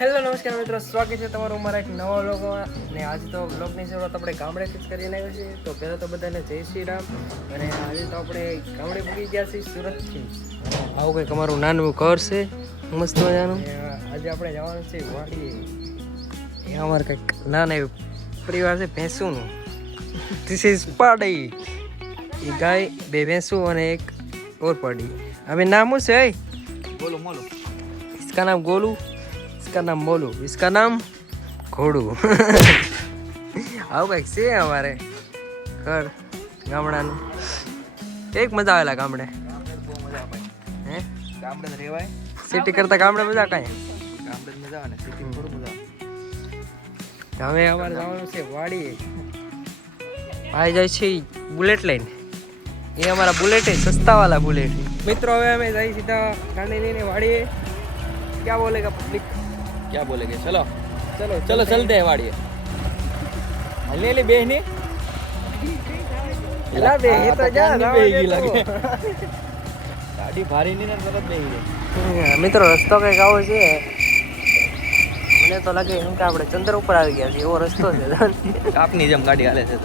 Hello નમસ્કાર મિત્રો, સ્વાગત છે તમારું અમારા એક નવા વ્લોગમાં. અને આજે તો વ્લોગની શરૂઆત આપણે ગામડેથી જ કરીને આવ્યા છીએ. તો પહેલાં તો બધાને જય શ્રી રામ. અને આજે તો આપણે ગામડે પૂગી ગયા છીએ સુરતથી. આવું કંઈક અમારું નાનું ઘર છે મસ્ત મજાનું. આજે આપણે જવાનું છે વાડીએ. એ અમારે કંઈક નાના એવું પરિવાર છે ભેંસુનું. ધીસ ઇઝ પાડી. એ ગાય, બે ભેંસું અને એક ઓર પાડી. હવે નામ શું છે? बोलो मोलो इसका नाम गोलू, इसका नाम मोलू, इसका नाम घोड़ू. આવું કંઈક છે અમારે ઘર ગામડાનું. એક મજા આવેલા ગામડે. બહુ મજા આવે. હે ગામડે રહેવાય, સિટી કરતા ગામડે મજા કાંઈ. ગામડે મજા આવે ને સિટી થોડું મજા આવે. હવે અમારે જવાનું છે વાડીએ. ભાઈ જાય છે બુલેટ લઈને. એ અમારા બુલેટ સસ્તાવાલા બુલેટ. મિત્રો હવે અમે જઈ સીધા ગાડી લઈને વાડીએ. ક્યાં બોલેગા પબ્લિક? क्या बोलेंगे? चलो ચલો चलो चलते हैं वाड़ी ले ले बेहनी એલા બે એ તો જા बेगी लगे गाड़ी भारी नहीं ना तरत बेगी મિત્રો રસ્તો કંઈક આવો છે. મને તો લાગે એમ કે આપણે ચંદ્ર ઉપર આવી ગયા છે એવો રસ્તો છે. अपनी जम गाड़ी हाले से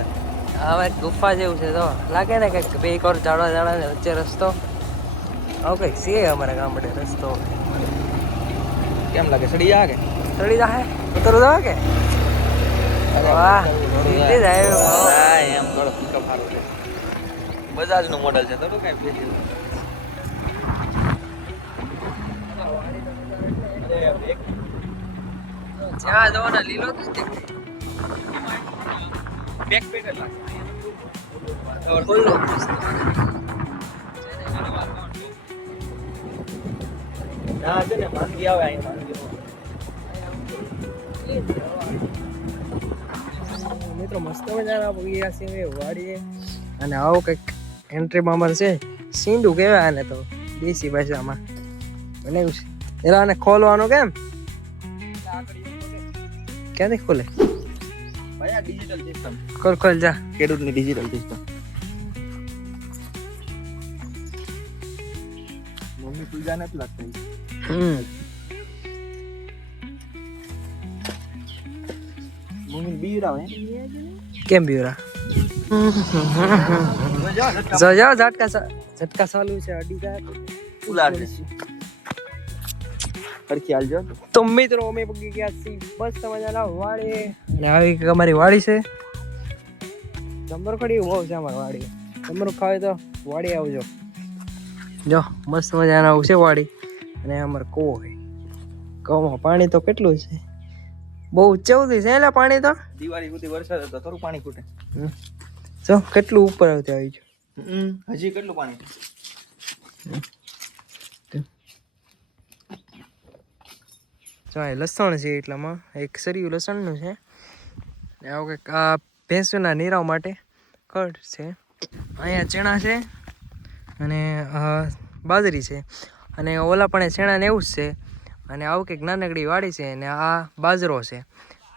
હવે ગુફા જેવું છે તો લાગે ને કંઈક બે એક ઝાડા ને વચ્ચે રસ્તો આવું કંઈક છે અમારા ગામડે રસ્તો. કેમ લાગે સડી જા કે ચડી જા હે ઉતરો જા કે વાહ સીધી જાય હા એમ થોડો પિકઅપ સારું છે. બજાજ નું મોડલ છે થોડું કઈ બેસી જ્યાં જવાના લીલો તો બેક પેક લાગે ખુલ્લો ના છે ને માંગી આવે અહીં માંગી મિત્રો મસ્ત મજાના પગી ગયા છે વાડીએ. અને આવો કંઈક એન્ટ્રીમાં અમારે છે સીંડું કહેવાય આને તો દેશી ભાષામાં બનાવ્યું છે. એલા આને ખોલવાનું કેમ? ક્યાંથી ખોલે? ભાઈ આ ડિજિટલ સિસ્ટમ ખોલ ખોલ જા. ખેડૂતની ડિજિટલ સિસ્ટમ મમ્મી પૂજા નથી લાગતી મમ્મી બીરાવે કેમ બીવરા? જો જો ઝટકા ચાલુ છે અડી જાય ઉલાડ હરખી હાલ જો તો મિત્રો અમે પગી ગયા છીએ બસ મજાના વાડીએ. અને આવી કંઈક અમારી વાડી છે. જમરખડી બહુ છે અમારી વાડી. જમરૂખ ખાવે તો વાડી આવજો. જો મસ્ત મજાના આવું છે વાડી. અને અમારે કૂવો છે. કૂવામાં પાણી તો કેટલું છે, બહુ ચૌદી છે એલા પાણી તો. દિવાળી સુધી વરસાદ હતો થોડું પાણી ખૂટે. જો કેટલું ઉપર આવતું આવી ગયું. હજી કેટલું પાણી જો આ લસણ છે એટલામાં એક સરિયું લસણનું છે. આવું કંઈક આ ભેંસોના નીરાવ માટે ખડ છે. અહીંયા ચણા છે અને બાજરી છે. અને ઓલા પણ ચણા ને એવું જ છે. અને આવું કંઈક નાનકડી વાડી છે અને આ બાજરો છે.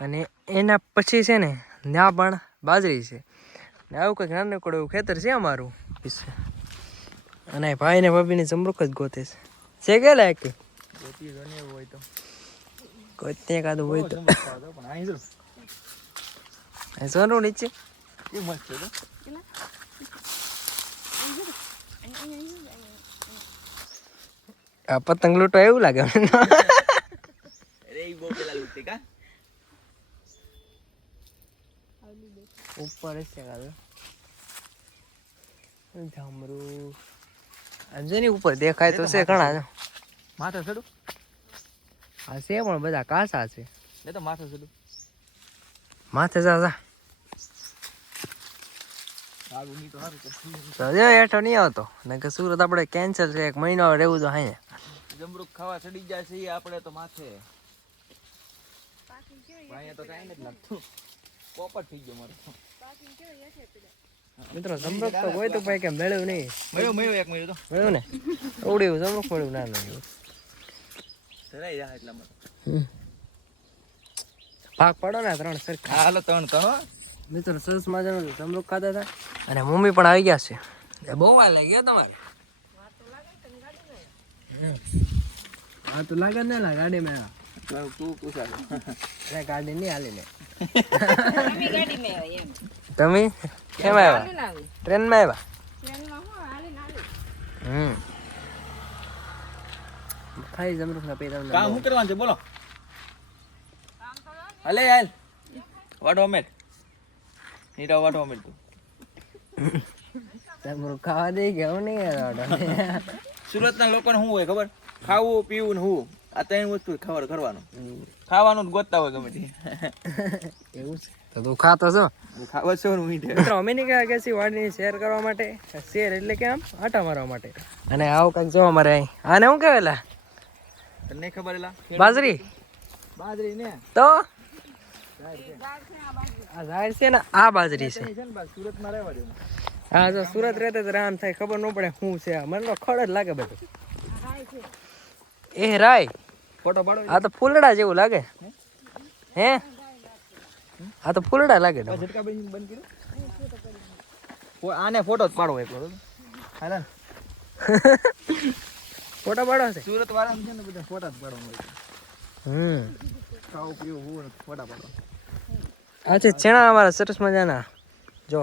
અને એના પછી છે ને ત્યાં પણ બાજરી છે. ને આવું કંઈક નાનકડું એવું ખેતર છે અમારું. અને ભાઈ ને ભાભીને જમરૂખ જ ગોતે છે કે લાયક ગોતી ગને એવું હોય તો ગોતે કાદું હોય તો પણ અહીં જો સોનું નીચે એ મસ્ત છે તો આ પતંગ લૂંટો એવું લાગે મને. અરે ઈ બહુ પેલા લૂટે કા ઉપર છે કાદું જામરું અંજની ઉપર દેખાય તો છે ઘણા જો માથે ચડું હા છે પણ બધા કાસા છે. ને તો માથે ચડું માથે જા જા આગું ની તો સારું છે જો હેઠો નહીં આવતો ને કે સુરત આપણે કેન્સલ છે એક મહિનો રહેવું તો અહીંયા. જમરૂખ ખાવા ચડી જાય છે ઈ આપણે તો માથે અહીંયા તો કાંઈ નથી લાગતું પોપટ થઈ ગયો મારો. મિત્રો જમરૂખ તો કોઈ તો ભાઈ કે મેળવ્યું નહીં. મયો એક મયો તો મળ્યું ને ઉડ્યું જમરૂખ મળ્યું ના નહીં ધરાઈ જાય એટલા માટે ભાગ પડો ને ત્રણ સરખા. હાલો ત્રણ ત્રણ મિત્રો સરસ મજાનું જમરૂખ ખાતા હતા. અને મમ્મી પણ આવી ગયા છે. બહુ વાર લાગી તમારે. હા તો લાગે ને ગાડીમાં તું પૂછા ગાડી નહીં હાલી ને અમે ગાડીમાં આવ્યા એમ. તમે કેમ આવ્યા હાલીને આવી. ટ્રેનમાં આવ્યા ટ્રેનમાં હું હાલીને આવી. ખાઈ જમરૂખ ના પૈસા કામ શું કરવાનું છે બોલો હાલે હાલ વાટો અમેટ નીરા વાટો અમેટ તું જમરૂખ ખાવા દે કે હું નહીં યાર સુરતના લોકોને શું હોય ખબર ખાવું પીવું ને હું આ ત્રણ વસ્તુ ખબર કરવાનું ખાવાનું જ ગોતતા હોય ગમે તે એવું છે તો તું ખાતો છો ખાવા છો હું મિત્રો અમે નીકળ્યા ગયા છીએ વાડીની શેર કરવા માટે શેર એટલે કે આમ આટા મારવા માટે અને આવું કંઈક જો અમારે અહીં આને શું કહેવાય તને ખબર એલા બાજરી બાજરી ને તો આ ઝાડ છે ને આ બાજરી છે સુરતમાં રહેવા દે હા જો સુરત રહેતા તો આમ થાય ખબર ન પડે શું છે આ. મને તો ખડ જ લાગે બધું એ રાય ફોટો પાડો આ તો ફૂલડા જેવું લાગે હે આ તો ફૂલડા લાગે તો. ઝટકા બંધ કર્યું આને ફોટો જ પાડો એક વાર હાલા ફોટો પાડો છે સુરત વાળા છે ને બધા ફોટા જ પાડવાનું હોય ખાવું પીવું હું ફોટા પાડો આ છે ચણા અમારા સરસ મજાના જો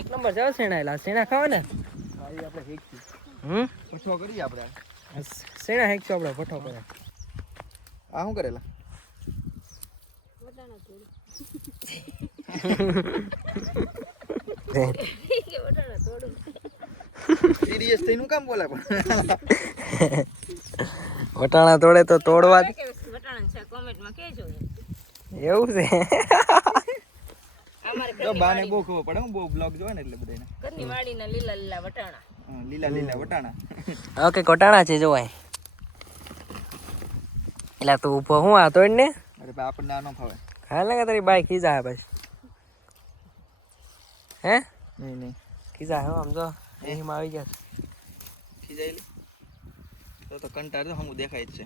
એક નંબર જાવ શેણા એલા શેણા ખાવા ને ખાઈ આપણે હેકશું પછો કરીએ આપણે શેણા હેકશું આપણે ભઠ્ઠો કરે આ શું કરેલા સિરિયસ થઈને કામ બોલા પણ વટાણા તોડે તો તોડવા જ. વટાણા છે કોમેન્ટમાં કહેજો. એવું છે અમારે તો બાને બહુ ખબર પડે હું બહુ બ્લોગ જોવે ને એટલે બધાને ઘરની વાડીના લીલા લીલા વટાણા. લીલા લીલા વટાણા ઓકે કોટાણા છે જોવાય એટલે તું ઉભો હું આ તોડ ને અરે બા આપણને આ ન ફાવે હાલ ને તારી બાઈક ખીજા હે બસ હે નહીં નહીં ખીજા હે આમ જો એમાં આવી ગયા ખીજાયેલી તો કંટાળ તો હમું દેખાય જ છે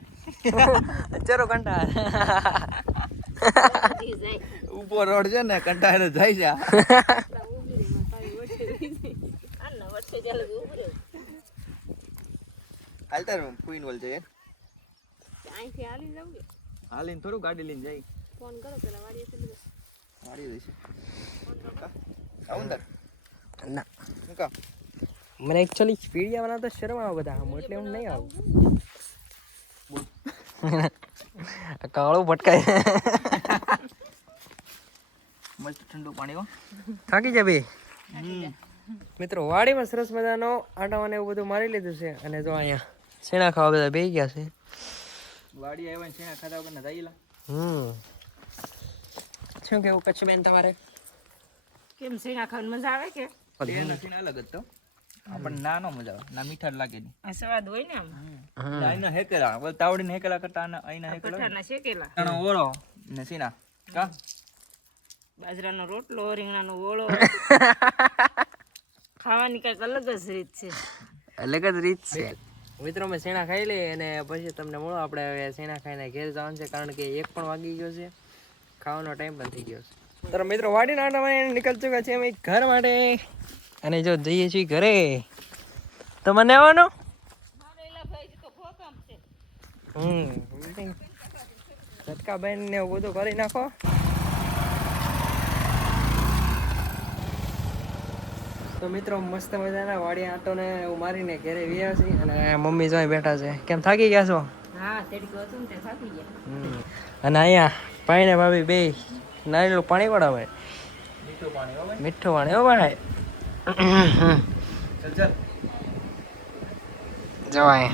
ચરો કંટા ઉપર રોડ છે ને કંટાળ જાય છે આના વર્ષે ચાલે ઉભરે. હાલતા ફૂઈન વલ છે અહીંથી હાલી જાવ કે હાલીને થોડું ગાડી લઈને જાય ફોન કરો પેલા વાડીએ થી બધા. મારી દઈશ આવું ને ના શું કામ મને એકચ્યુઅલી પીડિયા બનાવતા શરમ આવે બધા આમ એટલે હું નહીં આવું કાળું ભટકાય મસ્ત ઠંડુ પાણી હો થાકી જાય બે મિત્રો વાડીમાં સરસ મજાનો આટાવાને એવું બધું મારી લીધું છે અને જો અહીંયા શેણા ખાવા બધા બેસી ગયા છે વાડી આવ્યા છે ખાધા વગર ના જાયેલા શું કેવું કચ્છ બેન તમારે કેમ શેણા ખાવાની મજા આવે કે એ નથી ને અલગ જ તો આપણને ના નો મજા આવે ના મીઠા જ લાગે નહીં આ સ્વાદ હોય ને આમ. આઈના હેકેલા બોલ તાવડીને હેકેલા કરતા આઈના હેકેલા કઠારના શેકેલા, આનો ઓળો ને સીના કા બાજરાનો રોટલો, રીંગણાનો ઓળો ખાવાની કઈક અલગ જ રીત છે. અલગ જ રીત છે મિત્રો મેં શેણા ખાઈ લઈએ અને પછી તમને મળો આપણે હવે શેણા ખાઈને ઘેર જવાનું છે કારણ કે 1 પણ વાગી ગયો છે ખાવાનો ટાઈમ પણ થઈ ગયો છે તો મિત્રો વાડીના આટામાં નીકળી ચૂક્યા છે અમે ઘર માટે અને જો જઈએ છીએ ઘરે તો મને આવવાનો ઝટકા બેન ને એવું બધું કરી નાખો તો મિત્રો મસ્ત મજાના વાડી આટો ને એવું મારીને ઘરે વ્યા છે અને મમ્મી જોઈ બેઠા છે કેમ થાકી ગયા છો હા તેડકો હતું ને તે થાકી ગયા. અને અહીંયા ભાઈ ને ભાભી બે નારિયેળ પાણી પડાવે મીઠું પાણી હો ભાઈ મીઠું પાણી હો ભાઈ ચલ ચલ જવાય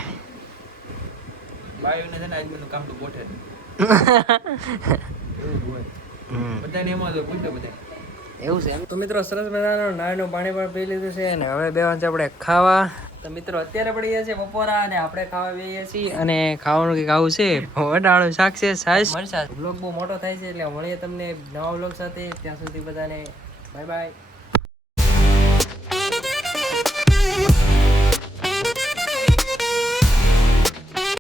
બાયોને છે ને આજ બધું કામ તો ગોઠે એવું હોય બધાને એમાં તો પૂછતો બધા એવું છે તો મિત્રો સરસ મજાનો નાળનું પાણી પણ પી લીધું છે અને હવે બેવાનું છે આપણે ખાવા તો મિત્રો અત્યારે પડી ગયા છે બપોરા અને આપણે ખાવા બેસીએ છીએ અને ખાવાનું કંઈક આવું છે વટાણાનું શાક છે સાઈઝ મરચા બ્લોગ બહુ મોટો થાય છે એટલે મળીએ તમને નવા બ્લોગ સાથે ત્યાં સુધી બધાને બાય બાય.